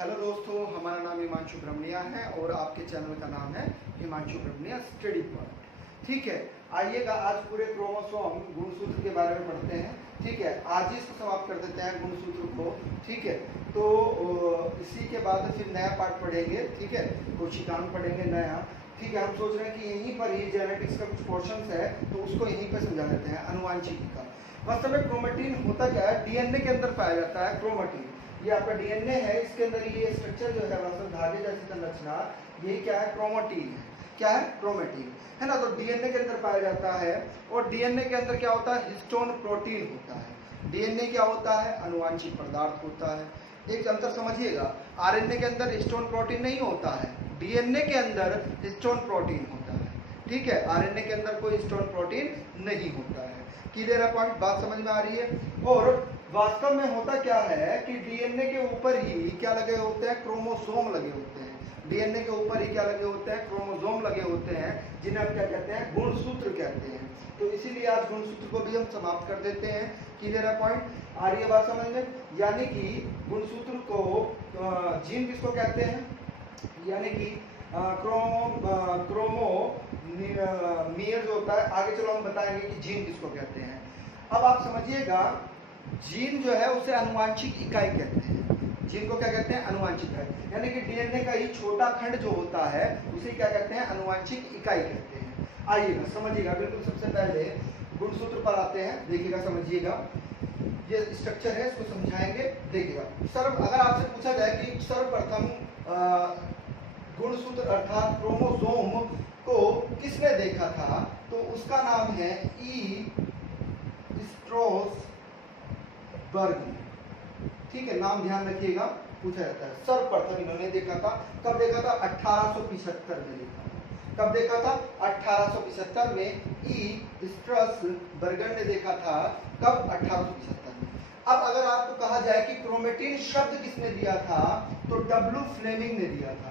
Hello दोस्तों, हमारा नाम हिमांशु ब्रह्मनिया है और आपके चैनल का नाम है हिमांशु ब्रह्मनिया स्टडी पॉइंट। ठीक है, आइएगा आज पूरे क्रोमोसोम गुणसूत्र के बारे में पढ़ते हैं। ठीक है, आज ही इसको समाप्त कर देते हैं गुणसूत्र को। ठीक है, तो इसी के बाद फिर नया पार्ट पढ़ेंगे। ठीक है, कोशिकांग पढ़ेंगे नया। ठीक है, हम सोच रहे हैं कि यहीं पर ही जेनेटिक्स का कुछ पोर्शंस है तो उसको यहीं पर समझा देते हैं। अनुवांशिकी का वास्तव में क्रोमेटिन होता क्या है, डीएनए के अंदर पाया जाता है क्रोमेटिन। ये आपका डीएनए है, इसके अंदर ये स्ट्रक्चर जो है वास्तव धागे जैसी संरचना, ये क्या है, क्रोमेटिन है। क्या है, क्रोमेटिन है ना। तो डीएनए के अंदर पाया जाता है और डीएनए के अंदर क्या होता है, हिस्टोन प्रोटीन होता है। डीएनए क्या होता है, अनुवांशिक पदार्थ होता है। एक अंतर समझिएगा, आरएनए के अंदर हिस्टोन प्रोटीन नहीं होता है, डीएनए के अंदर हिस्टोन प्रोटीन होता है। ठीक है, आरएनए के अंदर कोई हिस्टोन प्रोटीन नहीं होता है। क्लियर है पॉइंट, बात समझ में आ रही है। और वास्तव में होता क्या है कि डीएनए के ऊपर ही क्या लगे होते हैं, क्रोमोसोम लगे होते हैं। डीएनए के ऊपर ही क्या लगे होते हैं, क्रोमोसोम लगे होते हैं, जिन्हें हम क्या कहते हैं, गुणसूत्र कहते हैं। तो इसीलिए आज गुणसूत्र को भी हम समाप्त कर देते हैं। क्लियर है पॉइंट, आ रही है बात समझ में। यानी कि गुणसूत्र को जीन किसको कहते हैं, यानी कि क्रोमोमियर जो होता है, आगे चलो हम बताएंगे कि जीन किसको कहते हैं। अब आप समझिएगा, जीन जो है उसे अनुवांशिक इकाई कहते हैं। जीन को क्या कहते हैं, अनुवांशिक इकाई। यानी कि डीएनए का ही छोटा खंड जो होता है उसे क्या कहते हैं, अनुवांशिक इकाई कहते हैं। आइएगा समझिएगा, बिल्कुल सबसे पहले गुणसूत्र पर आते हैं। देखिएगा, समझिएगा, ये स्ट्रक्चर है, इसको समझाएंगे। देखिएगा, अगर आपसे पूछा जाए कि सर्वप्रथम गुणसूत्र अर्थात क्रोमोसोम को किसने देखा था, तो उसका नाम है ई स्ट्रोसबर्ग। ठीक है, नाम ध्यान रखिएगा, पूछा जाता है। सर्वप्रथम इन्होंने देखा था, कब देखा था, 1875 में देखा था। कब देखा था, 1875 में ई स्ट्रोसबर्ग ने देखा था। कब, 1875 में। अब अगर आपको कहा जाए कि क्रोमेटिन शब्द किसने दिया था, तो डब्ल्यू फ्लेमिंग ने दिया था।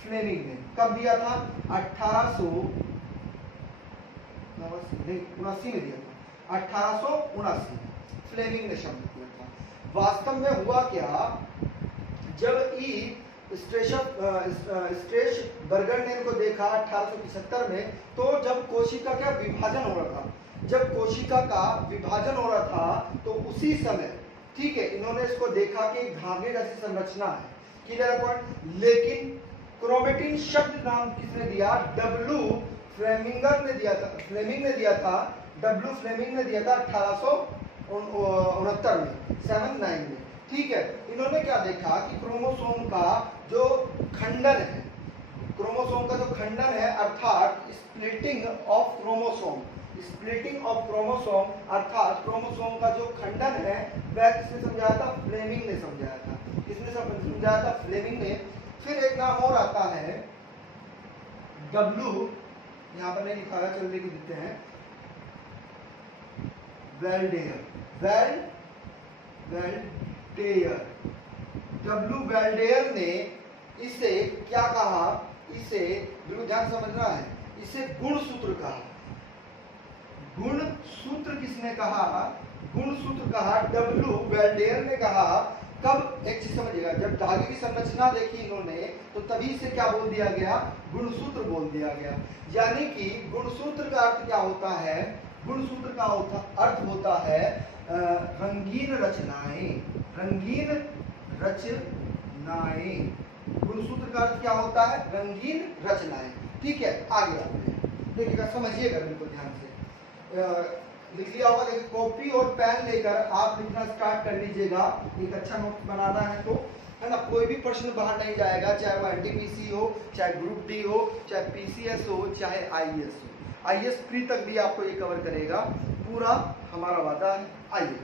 फ्लेमिंग ने कब दिया था, 1879 में दिया था। 1879 फ्लेमिंग ने शब्द दिया था। वास्तव में हुआ क्या, जब ई स्ट्रेसबर्गर ने इनको देखा 1875 में, तो जब कोशिका का विभाजन हो रहा था, जब कोशिका का विभाजन हो रहा था तो उसी समय, ठीक है, इन्होंने इसको देखा कि धागे जैसी संरचना है। Clear point. लेकिन क्रोमेटिन शब्द नाम किसने दिया, डब्ल्यू फ्लेमिंगर ने दिया था। फ्लेमिंग ने दिया था, डब्ल्यू फ्लेमिंग ने दिया था 1869 में, 79 में। ठीक है, इन्होंने क्या देखा कि क्रोमोसोम का जो खंडन है, क्रोमोसोम का जो खंडन है, अर्थात splitting of chromosome, splitting of chromosome अर्थात क्रोमोसोम का जो खंडन है, वह किसने समझाया था, फ्लेमिंग ने समझाया था। किसने समझाया था, फ्लेमिंग ने। फिर एक नाम और आता है डब्ल्यू, यहां पर नहीं लिखा है, चल लिख देते हैं, वेल्डेयर। डब्ल्यू वेल्डेयर ने इसे क्या कहा, इसे बिल्कुल ध्यान समझना है, इसे गुणसूत्र कहा। गुणसूत्र किसने कहा, गुणसूत्र कहा डब्ल्यू वेल्डेयर ने कहा। कब, एक चीज समझिएगा, जब धागे की संरचना देखी इन्होंने तो तभी से क्या बोल दिया गया, गुणसूत्र बोल दिया गया। यानी कि गुणसूत्र का अर्थ क्या होता है, गुणसूत्र का अर्थ होता है रंगीन रचनाएं, रंगीन रचनाएं। गुणसूत्र का अर्थ क्या होता है, रंगीन रचनाएं। ठीक है, आगे आते हैं, देखिएगा, समझिएगा बिल्कुल ध्यान से। लिख लिया होगा, लेकिन कॉपी और पेन लेकर आप लिखना स्टार्ट कर लीजिएगा। एक अच्छा नोट बनाना है तो, है ना, कोई भी प्रश्न बाहर नहीं जाएगा, चाहे वो एनटीपीसी हो, चाहे ग्रुप डी हो, चाहे पीसीएस हो, चाहे आईएएस हो। आईएएस प्री तक भी आपको ये कवर करेगा, पूरा हमारा वादा है। आइए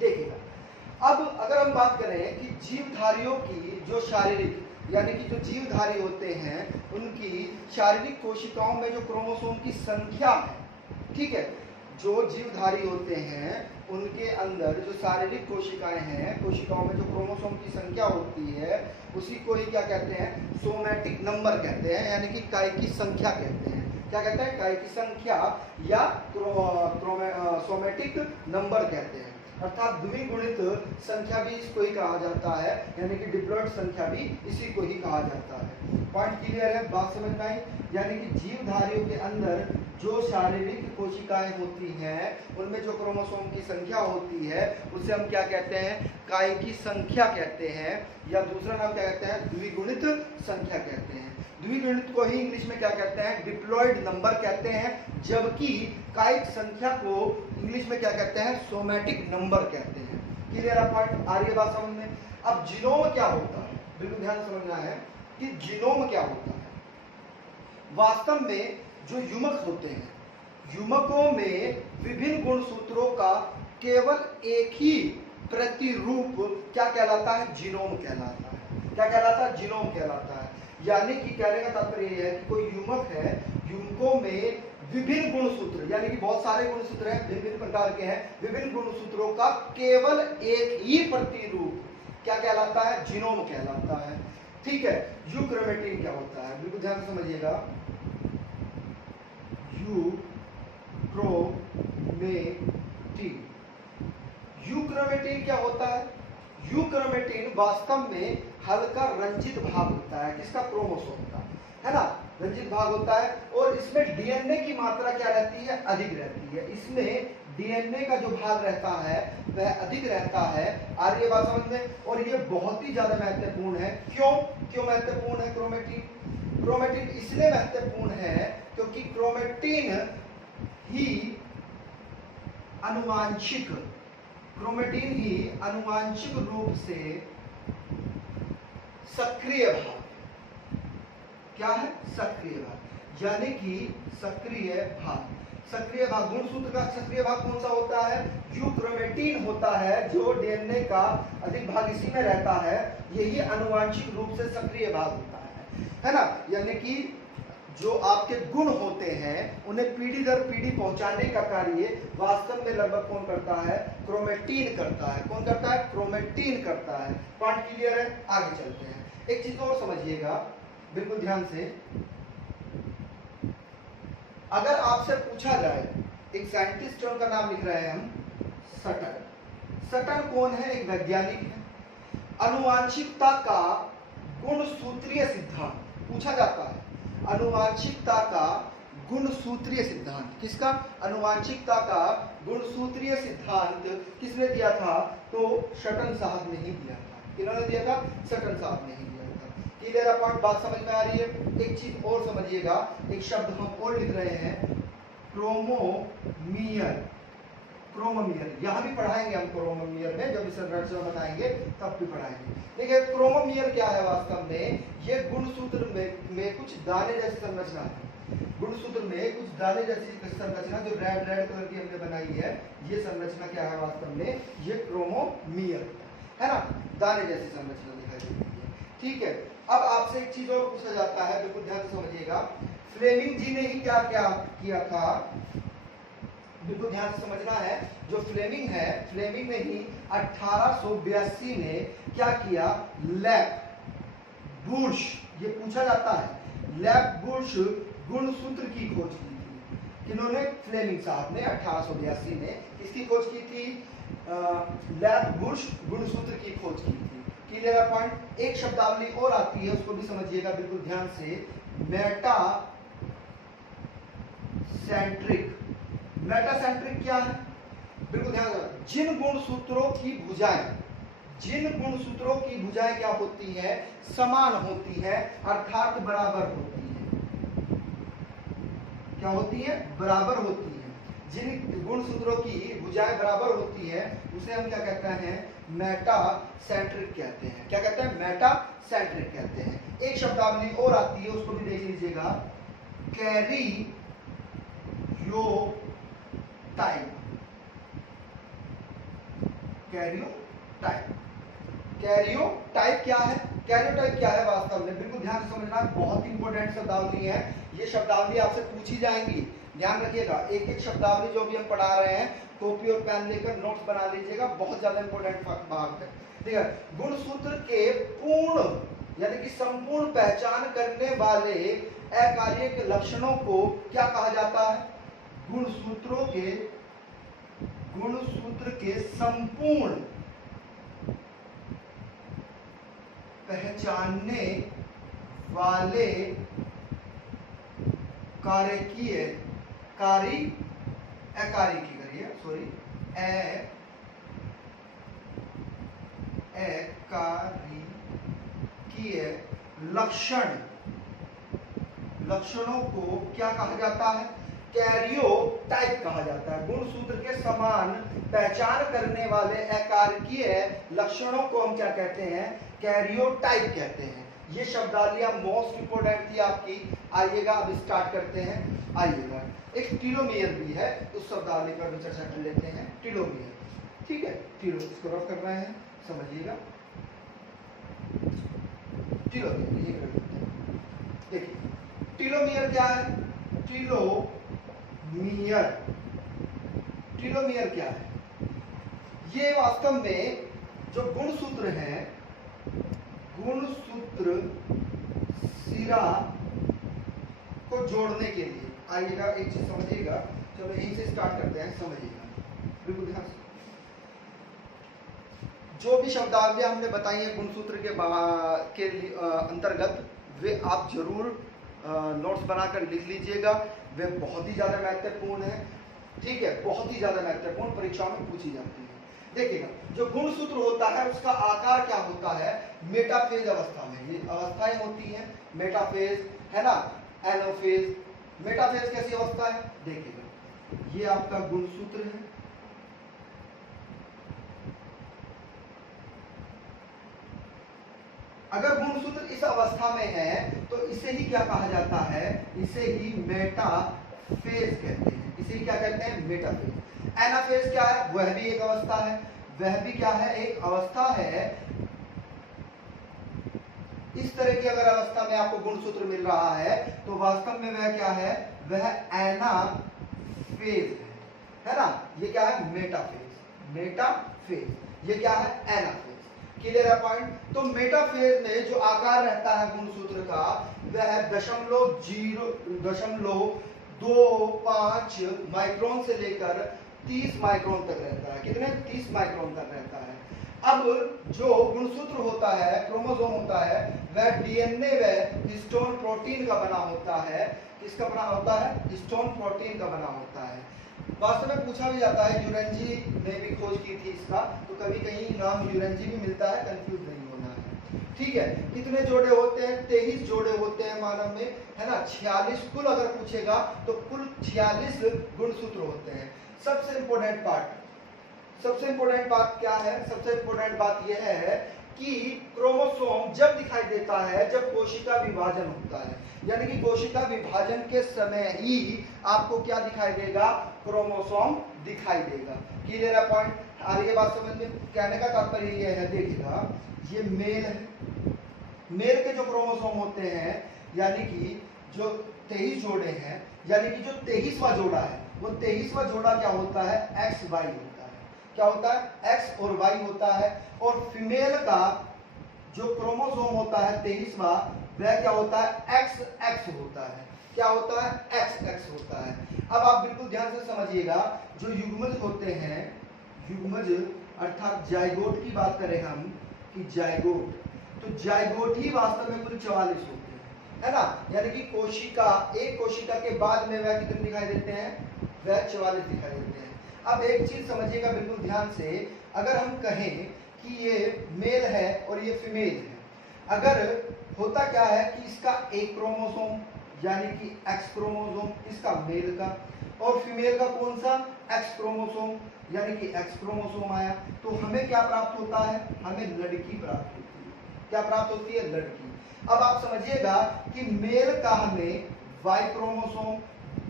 देखिएगा, अब अगर हम बात करें कि जीवधारियों की जो शारीरिक, यानी कि जो जीवधारी होते हैं उनकी शारीरिक कोशिकाओं में जो क्रोमोसोम की संख्या है, ठीक है, जो जीवधारी होते हैं उनके अंदर जो शारीरिक कोशिकाएं हैं, कोशिकाओं में जो क्रोमोसोम की संख्या होती है, उसी को ही क्या कहते हैं, सोमैटिक नंबर कहते हैं, यानी कि इकाई की संख्या कहते हैं। क्या कहते हैं, इकाई की संख्या या सोमेटिक नंबर कहते हैं। अर्थात द्विगुणित संख्या भी इसको ही कहा जाता है, यानी कि डिप्लॉयड संख्या भी इसी को ही कहा जाता है। पॉइंट क्लियर है, बात समझ में आई? यानी कि जीवधारियों के अंदर जो शारीरिक कोशिकाएं होती हैं उनमें जो क्रोमोसोम की संख्या होती है उसे हम क्या कहते हैं, इकाई की संख्या कहते हैं, या दूसरा नाम क्या कहते हैं, द्विगुणित संख्या कहते हैं। द्विगुणित को ही इंग्लिश में क्या कहते हैं, डिप्लॉयड नंबर कहते हैं, जबकि इकाई संख्या को इंग्लिश में क्या कहते हैं, सोमैटिक नंबर कहते हैं। क्लियर है पॉइंट, आ रही है बात समझ में? अब जीनोम क्या होता है, बिल्कुल ध्यान समझना है कि जीनोम क्या होता है। वास्तव में जो युमक होते हैं, युमकों में विभिन्न गुणसूत्रों का केवल एक ही प्रतिरूप क्या कहलाता है, जीनोम कहलाता है। क्या कहलाता है, जीनोम कहलाता है। यानी कि कहने का तात्पर्य यह है कि कोई युमक है, युमकों में विभिन्न गुणसूत्र, यानी कि बहुत सारे गुणसूत्र हैं, विभिन्न प्रकार के हैं, विभिन्न गुणसूत्रों का केवल एक ही प्रतिरूप क्या कहलाता है, जीनोम कहलाता है। ठीक है, यूक्रोमेटिन क्या होता है, बिल्कुल ध्यान से समझिएगा। यूक्रोमेटिन क्या होता है? यूक्रोमेटिन वास्तव में हल्का रंजित भाग होता है, किसका, क्रोमोसोम का, है ना, रंजित भाग होता है, और इसमें डीएनए की मात्रा क्या रहती है, अधिक रहती है। इसमें डीएनए का जो भाग रहता है वह अधिक रहता है। आ रही है बात समझ में? और ये बहुत ही ज्यादा महत्वपूर्ण है। क्यों महत्वपूर्ण है क्रोमेटिन? क्रोमेटिन इसलिए महत्वपूर्ण है क्योंकि क्रोमेटिन ही आनुवांशिक रूप से सक्रिय भाग, क्या है, सक्रिय भाग, यानी कि सक्रिय भाग गुणसूत्र का सक्रिय भाग कौन सा होता है, यूक्रोमेटिन होता है, जो डीएनए का अधिक भाग इसी में रहता है, यही आनुवांशिक रूप से सक्रिय भाग होता है ना। यानी कि जो आपके गुण होते हैं उन्हें पीढ़ी दर पीढ़ी पहुंचाने का कार्य वास्तव में लगभग कौन करता है, क्रोमेटिन करता है। कौन करता है, क्रोमेटिन करता है। पॉइंट क्लियर है, आगे चलते हैं। एक चीज और समझिएगा बिल्कुल ध्यान से, अगर आपसे पूछा जाए, एक साइंटिस्ट का नाम लिख रहे हैं हम, सटन कौन है, एक वैज्ञानिक है। आनुवांशिकता का गुणसूत्रीय सिद्धांत पूछा जाता है, आनुवांशिकता का गुणसूत्रीय सिद्धांत, किसका, आनुवांशिकता का गुणसूत्रीय सिद्धांत किसने दिया था, तो सटन साहब ने ही दिया था। किन्होंने दिया था, सटन साहब ने ही दिया था। क्लियर पॉइंट, बात समझ में आ रही है? एक चीज और समझिएगा, एक शब्द हम और लिख रहे हैं, क्रोमोमियर। यहाँ भी पढ़ाएंगे हम क्रोमोमियर में, जब इस संरचना बताएंगे तब भी पढ़ाएंगे। देखिए क्रोमोमियर क्या है, वास्तव में ये गुणसूत्र में कुछ दाने जैसी संरचना है। गुणसूत्र में कुछ दाने जैसी संरचना जो रेड कलर की हमने बनाई है, ये संरचना क्या है, वास्तव में ये क्रोमोमियर है ना, दाने जैसी संरचना दिखाई देती है। ठीक है, अब आपसे एक चीज और पूछा जाता है, बिल्कुल ध्यान से समझिएगा। फ्लेमिंग जी ने ही क्या किया था, बिल्कुल ध्यान से समझना है। जो फ्लेमिंग है, फ्लेमिंग ने ही 1882 में क्या किया, लैप-बुर्श, ये पूछा जाता है, लैप-बुर्श गुणसूत्र की खोज की थी। किन्होंने, फ्लेमिंग साहब ने 1882 में किसकी खोज की थी, लैप-बुर्श गुणसूत्र की खोज की थी। Clear point. एक शब्दावली और आती है, उसको भी समझिएगा बिल्कुल ध्यान से, मेटासेंट्रिक क्या है, बिल्कुल ध्यान से, जिन गुणसूत्रों की भुजाएं क्या होती है, समान होती है, अर्थात बराबर होती है। क्या होती है, बराबर होती है। जिन गुणसूत्रों की भुजाएं बराबर होती है उसे हम क्या कहते हैं, मेटासेंट्रिक कहते हैं। क्या कहते हैं, मेटासेंट्रिक कहते हैं। एक शब्दावली और आती है, उसको भी देख लीजिएगा, कैरियोटाइप क्या है, कैरियोटाइप क्या है वास्तव में, बिल्कुल ध्यान से समझना, बहुत इंपॉर्टेंट शब्दावली है। ये शब्दावली आपसे पूछी जाएंगी, ध्यान रखिएगा। एक एक शब्दावली जो भी हम पढ़ा रहे हैं, कॉपी और पेन लेकर नोट्स बना लीजिएगा, बहुत ज्यादा इंपॉर्टेंट भाग है। ठीक है, गुणसूत्र के पूर्ण यानी कि संपूर्ण पहचान करने वाले अकार्यक लक्षणों को क्या कहा जाता है? गुणसूत्र के संपूर्ण पहचानने वाले अकार्यकीय लक्षणों को क्या कहा जाता है? कैरियोटाइप कहा जाता है। गुणसूत्र के समान पहचान करने वाले अकार्यकीय लक्षणों को हम क्या कहते हैं? कैरियोटाइप कहते हैं। ये शब्दावलियां मोस्ट इंपोर्टेंट थी आपकी। आइएगा अब स्टार्ट करते हैं। आइएगा, एक टीलोमियर भी है, उस शब्दावली पर भी चर्चा कर लेते हैं। टीलोमियर, ठीक है, इसको रफ कर रहे हैं, समझिएगा। टीलोमियर, ये कर देते हैं। देखिए टीलोमियर क्या है? टीलोमियर क्या है? ये वास्तव में जो गुणसूत्र है, गुणसूत्र सिरा को जोड़ने के लिए, आइएगा एक चीज समझिएगा। चलो यहीं से स्टार्ट करते हैं, समझिएगा बिल्कुल ध्यान से। जो भी शब्दावलियां हमने बताई है गुणसूत्र के अंतर्गत, वे आप जरूर नोट्स बनाकर लिख लीजिएगा। वे बहुत ही ज्यादा महत्वपूर्ण है, ठीक है, बहुत ही ज्यादा महत्वपूर्ण, परीक्षाओं में पूछी जाती है। देखिएगा, जो गुणसूत्र होता है उसका आकार क्या होता है? मेटाफेज अवस्था में ये अवस्थाएं होती हैं। मेटाफेज है ना, एनाफेज। मेटाफेज कैसी अवस्था है? देखिएगा, ये आपका गुणसूत्र है, अगर गुणसूत्र इस अवस्था में है तो इसे ही क्या कहा जाता है? इसे ही मेटाफेज कहते हैं। इसे ही क्या कहते हैं? मेटाफेज। एनाफेज क्या है? वह भी एक अवस्था है। वह भी क्या है? एक अवस्था है। इस तरह की अगर अवस्था में आपको गुणसूत्र मिल रहा है तो वास्तव में वह क्या है? वह एनाफेज है ना। ये क्या है? मेटाफेज। ये क्या है? एनाफेज। क्लियर है पॉइंट? तो मेटाफेज में जो आकार रहता है गुणसूत्र का, वह 0.025 माइक्रोन से लेकर 30 माइक्रोन तक रहता है। कितने? 30 माइक्रोन तक रहता है। अब जो गुणसूत्र होता है, क्रोमोसोम होता है, वह डीएनए व हिस्टोन प्रोटीन का बना होता है। किसका बना होता है? हिस्टोन प्रोटीन का बना होता है। वास्तव में पूछा भी जाता है, यूरेंजी ने भी खोज की थी इसका, तो कभी कहीं नाम यूरेंजी भी मिलता है, कंफ्यूज नहीं होना है, ठीक है। कितने जोड़े होते हैं? 23 जोड़े होते हैं मानव में, है ना। 46 कुल अगर पूछेगा तो कुल 46 गुणसूत्र होते हैं। सबसे इंपॉर्टेंट बात क्या है? सबसे इंपॉर्टेंट बात यह है कि क्रोमोसोम जब दिखाई देता है जब कोशिका विभाजन होता है, यानी कि कोशिका विभाजन के समय ही आपको क्या दिखाई देगा? क्रोमोसोम दिखाई देगा। क्लियर है पॉइंट? आगे बात समझ में? कहने का तात्पर्य यह है, देखिएगा, ये मेल है। मेल के जो क्रोमोसोम होते हैं, यानी कि जो 23 जोड़े हैं, यानी कि जो 23वां जोड़ा है, वो 23वां जोड़ा क्या होता है? एक्स वाई होता है। क्या होता है? एक्स और वाई होता है। और फीमेल का जो क्रोमोसोम होता है 23वां, वह क्या होता है? एक्स एक्स होता है। क्या होता है? एक्स एक्स होता है। अब आप बिल्कुल ध्यान से समझिएगा, जो युग्मज होते हैं, युग्मज अर्थात जाइगोट की बात करें हम, कि जाइगोट, तो जाइगोट ही वास्तव में कुल 44 होते हैं, है ना। यानी कि कोशिका, एक कोशिका के बाद में वह कितने दिखाई देते हैं? वह 44 दिखाई देते हैं। अब एक चीज समझिएगा बिल्कुल ध्यान से, अगर हम कहें कि ये मेल है और ये फीमेल है, अगर होता क्या है कि इसका एक क्रोमोसोम यानी कि एक्स क्रोमोसोम, इसका मेल का, और फीमेल का कौन सा? एक्स क्रोमोसोम, यानी कि एक्स क्रोमोसोम आया, तो हमें क्या प्राप्त होता है? हमें लड़की प्राप्त होती है। क्या प्राप्त होती है? लड़की। अब आप समझिएगा कि मेल का हमें वाई क्रोमोसोम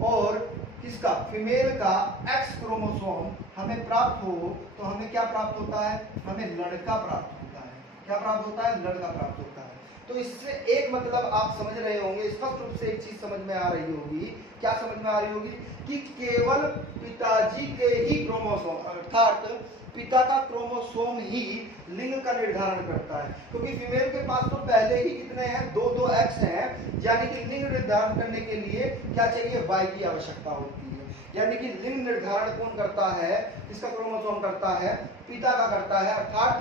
और किसका? फीमेल का एक्स क्रोमोसोम हमें प्राप्त हो तो हमें क्या प्राप्त होता है? हमें लड़का प्राप्त होता है। क्या प्राप्त होता है? लड़का प्राप्त होता है। तो तो इससे एक मतलब आप समझ रहे होंगे, स्पष्ट रूप से एक चीज समझ में आ रही होगी। क्या समझ में आ रही होगी? कि केवल पिताजी के ही क्रोमोसोम, अर्थात पिता का क्रोमोसोम ही लिंग का निर्धारण करता है, क्योंकि फीमेल के पास तो पहले ही कितने हैं, 2 एक्स हैं, यानी कि लिंग निर्धारण करने के लिए क्या चाहिए, वाई की आवश्यकता होती है। यानी कि लिंग निर्धारण कौन करता है, इसका क्रोमोसोम करता है, पिता का करता है, अर्थात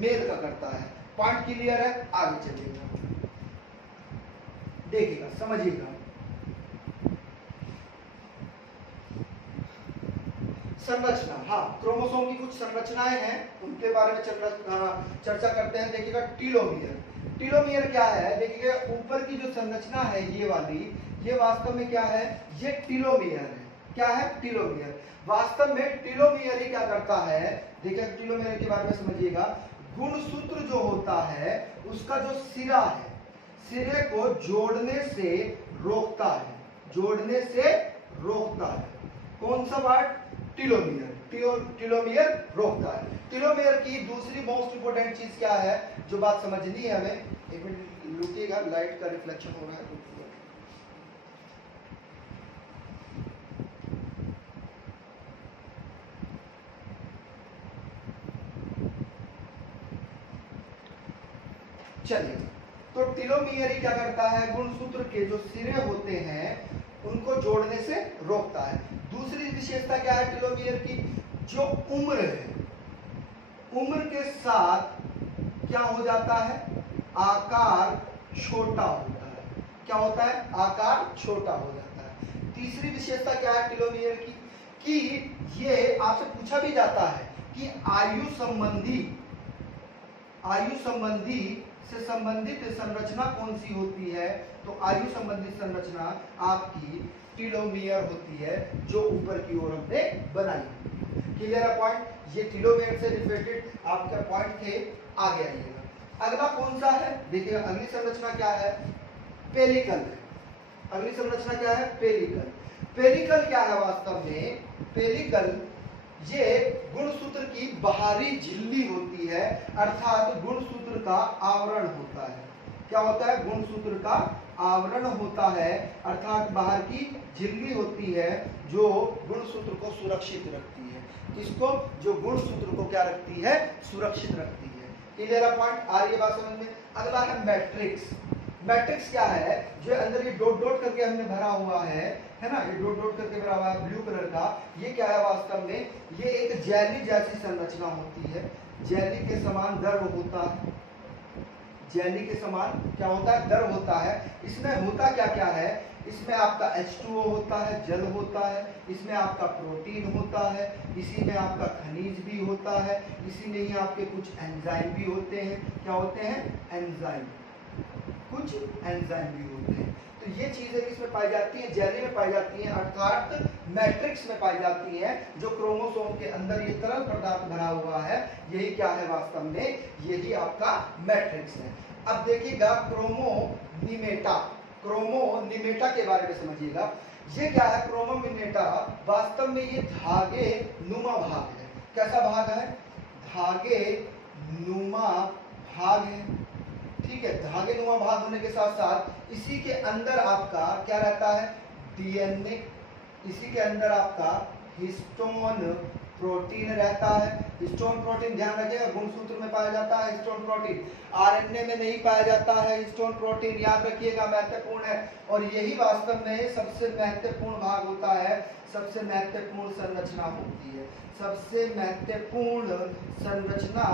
मेल का करता है। पॉइंट क्लियर है? आगे चलिएगा, देखिएगा, समझिएगा। संरचना, हाँ, क्रोमोसोम की कुछ संरचनाएं हैं, उनके बारे में चर्चा करते हैं। देखिएगा टीलोमियर। टीलोमियर क्या है? देखिएगा ऊपर की जो संरचना है ये वाली, ये वास्तव में क्या है, ये टीलोमियर है। क्या है? टीलोमियर। वास्तव में टीलोमियर ही क्या करता है, देखिए टीलोमियर के बारे में समझिएगा। गुणसूत्र जो होता है उसका जो सिरा है, सिरे को जोड़ने से रोकता है, जोड़ने से रोकता है। कौन सा पार्ट? टीलोमियर। टीलोमियर रोकता है। टीलोमियर की दूसरी मोस्ट इंपोर्टेंट चीज क्या है, जो बात समझनी है हमें, एक मिनट रुकिएगा, लाइट का रिफ्लेक्शन हो रहा है। चलिए, तो टीलोमियर ही क्या करता है, गुणसूत्र के जो सिरे होते हैं उनको जोड़ने से रोकता है। दूसरी विशेषता क्या है टीलोमियर की, जो उम्र है, उम्र के साथ क्या हो जाता है, आकार छोटा होता है। क्या होता है? आकार छोटा हो जाता है। तीसरी विशेषता क्या है टीलोमियर की, कि ये आपसे पूछा भी जाता है कि आयु संबंधी से संबंधित संरचना कौन सी होती है, तो आयु संबंधित संरचना आपकी टीलोमियर होती है, जो ऊपर की ओर हमने बनाई। क्लियर है पॉइंट? ये टीलोमियर से रिलेटेड आपका पॉइंट थे। आगे आइएगा, अगला कौन सा है, देखिए अगली संरचना क्या है, पेलिकल है। अगली संरचना क्या है? पेलिकल। पेलिकल क्या है वास्तव में? पेलिकल ये गुणसूत्र की बाहरी झिल्ली होती है, अर्थात गुणसूत्र का आवरण होता है। क्या होता है? गुणसूत्र का आवरण होता है, अर्थात बाहर की झिल्ली होती है जो गुणसूत्र को सुरक्षित रखती है। किसको? जो गुणसूत्र को क्या रखती है? सुरक्षित रखती है। क्लियर है पॉइंट? आ रही है बात समझ में? अगला है मैट्रिक्स। मैट्रिक्स क्या है? जो अंदर ये डॉट डॉट करके हमने भरा हुआ है ना, ये डॉट डॉट करके भरा हुआ है ब्लू कलर का, ये क्या है वास्तव में? ये एक जेली जैसी संरचना होती है, जेली के समान द्रव होता है। जेली के समान क्या होता है? द्रव होता है। इसमें होता क्या क्या है? इसमें आपका H2O होता है, जल होता है, इसमें आपका प्रोटीन होता है, इसी में आपका खनिज भी होता है, इसी में ही आपके कुछ एंजाइम भी होते हैं। क्या होते हैं? एंजाइम, कुछ एंजाइम भी होते हैं। तो ये चीजें किसमें पाई जाती हैं? जेली में पाई जाती हैं, अर्थात मैट्रिक्स में पाई जाती हैं। जो क्रोमोसोम के अंदर ये तरल पदार्थ भरा हुआ है, यही क्या है वास्तव में? यही आपका मैट्रिक्स है। अब देखिएगा क्रोमोनिमेटा। क्रोमोनिमेटा के बारे में समझिएगा। ये क्या है? क्रोमोनिमेटा वास्तव में ये धागे नुमा भाग है। कैसा भाग है? धागे नुमा भाग है। ठीक है, धागे नुमा भाग होने के साथ साथ इसी के अंदर आपका क्या रहता है? डीएनए। इसी के अंदर आपका हिस्टोन प्रोटीन रहता है। हिस्टोन प्रोटीन ध्यान रखिएगा, गुणसूत्र में पाया जाता है हिस्टोन प्रोटीन, आरएनए में नहीं पाया जाता है हिस्टोन प्रोटीन, याद रखिएगा, महत्वपूर्ण है। और यही वास्तव में सबसे महत्वपूर्ण भाग होता है, सबसे महत्वपूर्ण संरचना होती है। सबसे महत्वपूर्ण संरचना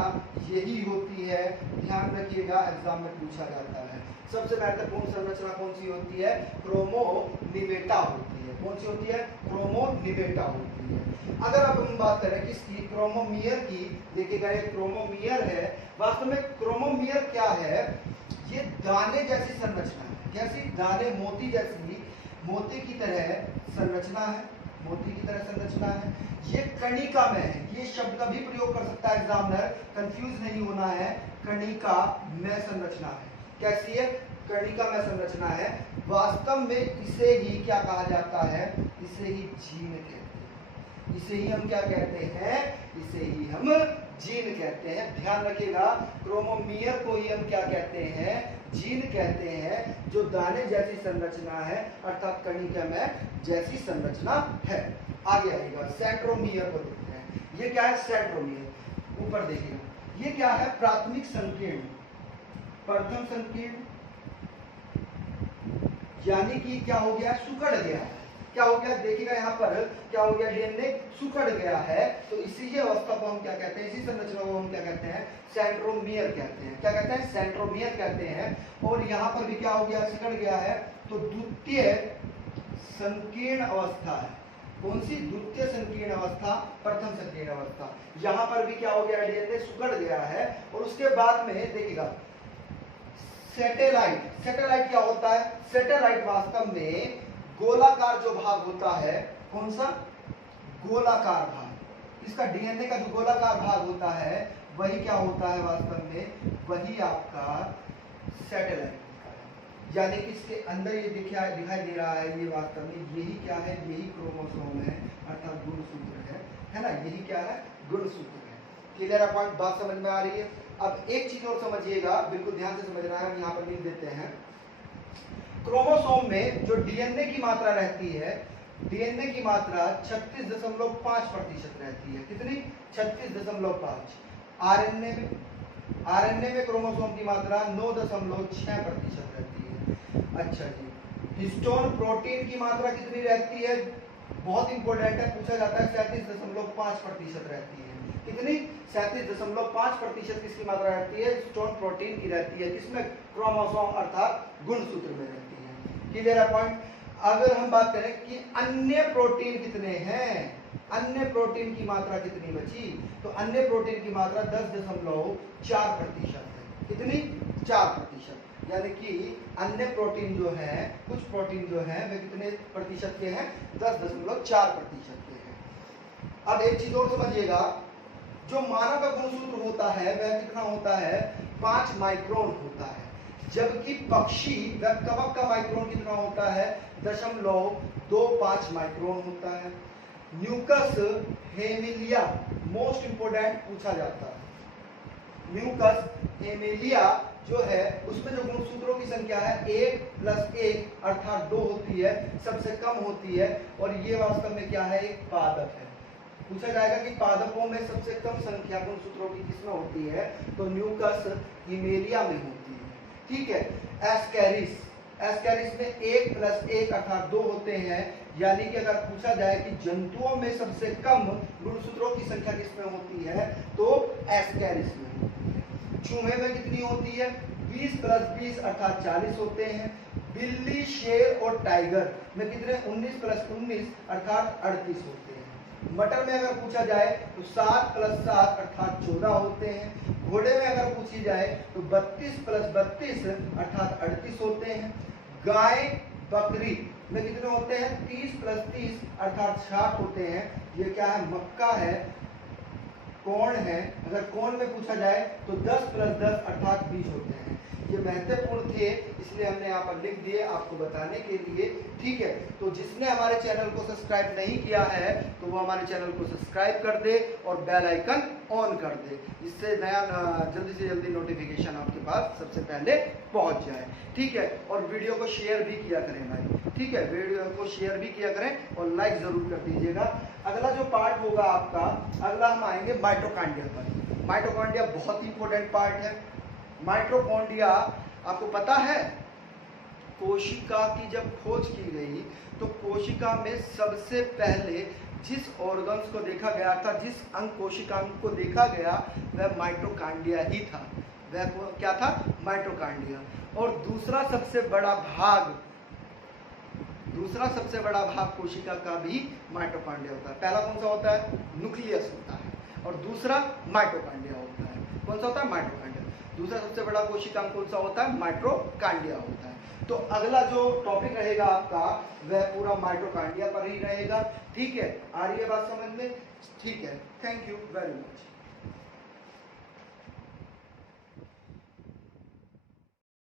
यही होती है, ध्यान रखिएगा, एग्जाम में पूछा जाता है। सबसे महत्वपूर्ण संरचना कौन सी होती है? क्रोमोनिमेटा होती है। कौन सी होती है? क्रोमोनिमेटा होती है। अगर अब हम बात करें किसकी? क्रोमोमियर की। देखिएगा ये क्रोमोमियर है। वास्तव में क्रोमोमियर क्या है? ये दाने जैसी संरचना है। कैसी? दाने, मोती जैसी, मोती की तरह संरचना है, मोती की तरह संरचना है। ये कणिका में है। ये शब्द का भी प्रयोग कर सकता है एग्जामिनर, कंफ्यूज नहीं होना है। कणिका में संरचना है। कैसी है? कणिका में संरचना है। वास्तव में इसे ही क्या कहा जाता है? इसे ही जीन कहते हैं। इसे ही हम क्या कहते हैं? इसे ही हम जीन कहते हैं। ध्यान रखिएगा, क्रोमोमियर को ही हम क्या कहते हैं, जीन कहते हैं, जो दाने जैसी संरचना है अर्थात कणिका में जैसी संरचना है। आगे आएगा, सेंट्रोमियर को देखते हैं। ये क्या है, सेंट्रोमियर। ऊपर देखिएगा, ये क्या है, प्राथमिक संकीर्ण, प्रथम संकीर्ण, यानी कि क्या हो गया, सिकुड़ गया है। क्या हो गया, देखिएगा यहाँ पर क्या हो गया, डीएनए सिकुड़ गया है। तो इसी अवस्था को हम क्या कहते हैं, इसी संरचना को हम क्या कहते हैं, सेंट्रोमियर कहते हैं। क्या कहते हैं, सेंट्रोमियर कहते हैं। और यहाँ पर भी क्या हो गया, सिकुड़ गया है, तो द्वितीय संकीर्ण अवस्था है। कौन सी, द्वितीय संकीर्ण अवस्था, प्रथम संकीर्ण अवस्था। यहाँ पर भी क्या हो गया, डीएनए सिकुड़ गया है। और उसके बाद में देखिएगा सैटेलाइट। सैटेलाइट क्या होता है, सैटेलाइट वास्तव में गोलाकार जो भाग होता है, कौन सा, गोलाकार भाग, इसका डीएनए का जो गोलाकार भाग होता है वही क्या होता है, वास्तव में वही आपका सैटेलाइट होता है। यानी कि इसके अंदर ये दिखाई दे रहा है, ये वास्तव में यही क्या है, यही क्रोमोसोम है अर्थात गुणसूत्र है ना, यही क्या है, गुणसूत्र है। क्लियर है पॉइंट, बात समझ में आ रही है। अब एक चीज और समझिएगा, बिल्कुल ध्यान से समझना है, हम यहाँ पर लिख देते हैं। क्रोमोसोम में जो डीएनए की मात्रा रहती है, डीएनए की मात्रा 36.5% रहती है। कितनी, 36.5। आरएनए में क्रोमोसोम की मात्रा 9.6% रहती है। अच्छा जी, हिस्टोन प्रोटीन की मात्रा कितनी रहती है, बहुत इंपॉर्टेंट है, पूछा जाता है, 37.5% रहती है। कितनी, 37.5% किसकी मात्रा रहती है, हिस्टोन प्रोटीन की रहती है। किसमें, क्रोमोसोम अर्थात गुणसूत्र में रहती है। क्लियर है पॉइंट। अगर हम बात करें कि अन्य प्रोटीन कितने हैं, अन्य प्रोटीन की मात्रा कितनी बची, तो अन्य प्रोटीन की मात्रा 10.4% है। कितनी, 4%। यानी कि अन्य प्रोटीन जो है, कुछ प्रोटीन जो है वे कितने प्रतिशत के हैं, 10.4% के हैं। अब एक चीज और समझिएगा, जो मानव का गुणसूत्र होता है वह कितना होता है, 5 माइक्रोन होता है। जबकि पक्षी व कवक का माइक्रोन कितना होता है, 0.25 माइक्रोन होता है। म्यूकस हेमिलिया मोस्ट इंपोर्टेंट पूछा जाता है। म्यूकस हेमिलिया जो है उसमें जो गुणसूत्रों की संख्या है 1+1 अर्थात 2 होती है, सबसे कम होती है। और ये वास्तव में क्या है, एक पादप है। पूछा जाएगा कि पादपों में सबसे कम संख्या गुणसूत्रों की किसमें होती है, तो म्यूकस हिमेलिया में होती है। ठीक है, एस्कैरिस में 1+1 अर्थात 2 होते हैं। यानी कि अगर पूछा जाए कि जंतुओं में सबसे कम गुणसूत्रों की संख्या किसमें होती है, तो एस्कैरिस में होती है। चूहे में कितनी होती है, 20+20 अर्थात 40 होते हैं। बिल्ली, शेर और टाइगर में कितने, 19+19 अर्थात 38 होते हैं। मटर में अगर पूछा जाए तो 7+7 अर्थात 14 होते हैं। घोड़े में अगर पूछी जाए तो 32+32 अर्थात 38 होते हैं। गाय, बकरी में कितने होते हैं, 30+30 अर्थात 60 होते हैं। ये क्या है, मक्का है, कोण है, अगर कोण में पूछा जाए तो 10+10 अर्थात 20 होते हैं। ये महत्वपूर्ण थे, इसलिए हमने यहाँ पर लिख दिए आपको बताने के लिए। ठीक है, तो जिसने हमारे चैनल को सब्सक्राइब नहीं किया है तो वो हमारे चैनल को सब्सक्राइब कर दे और बेल आइकन ऑन कर दे, जिससे नया जल्दी से जल्दी नोटिफिकेशन आपके पास सबसे पहले पहुंच जाए। ठीक है, और वीडियो को शेयर भी किया करें भाई। ठीक है, वीडियो को शेयर भी किया करें और लाइक जरूर कर दीजिएगा। अगला जो पार्ट होगा आपका, अगला हम आएंगे माइटोकॉन्ड्रिया पर। माइटोकॉन्ड्रिया बहुत इंपॉर्टेंट पार्ट है। माइटोकॉन्ड्रिया आपको पता है, कोशिका की जब खोज की गई तो कोशिका में सबसे पहले जिस ऑर्गन्स को देखा गया था, जिस अंग कोशिकांग को देखा गया वह माइटोकॉन्ड्रिया ही था। वह क्या था, माइटोकॉन्ड्रिया। और दूसरा सबसे बड़ा भाग कोशिका का भी माइटोकॉन्ड्रिया होता है। पहला कौन सा होता है, न्यूक्लियस होता है, और दूसरा माइटोकॉन्ड्रिया होता है। कौन सा होता है, माइटोकॉन्ड्रिया। दूसरा सबसे बड़ा कोशिकांग कौन सा होता है, माइटोकॉन्ड्रिया होता है। तो अगला जो टॉपिक रहेगा आपका वह पूरा माइटोकॉन्ड्रिया पर ही रहेगा। ठीक है, आ रही है बात समझ में। ठीक है, थैंक यू वेरी मच।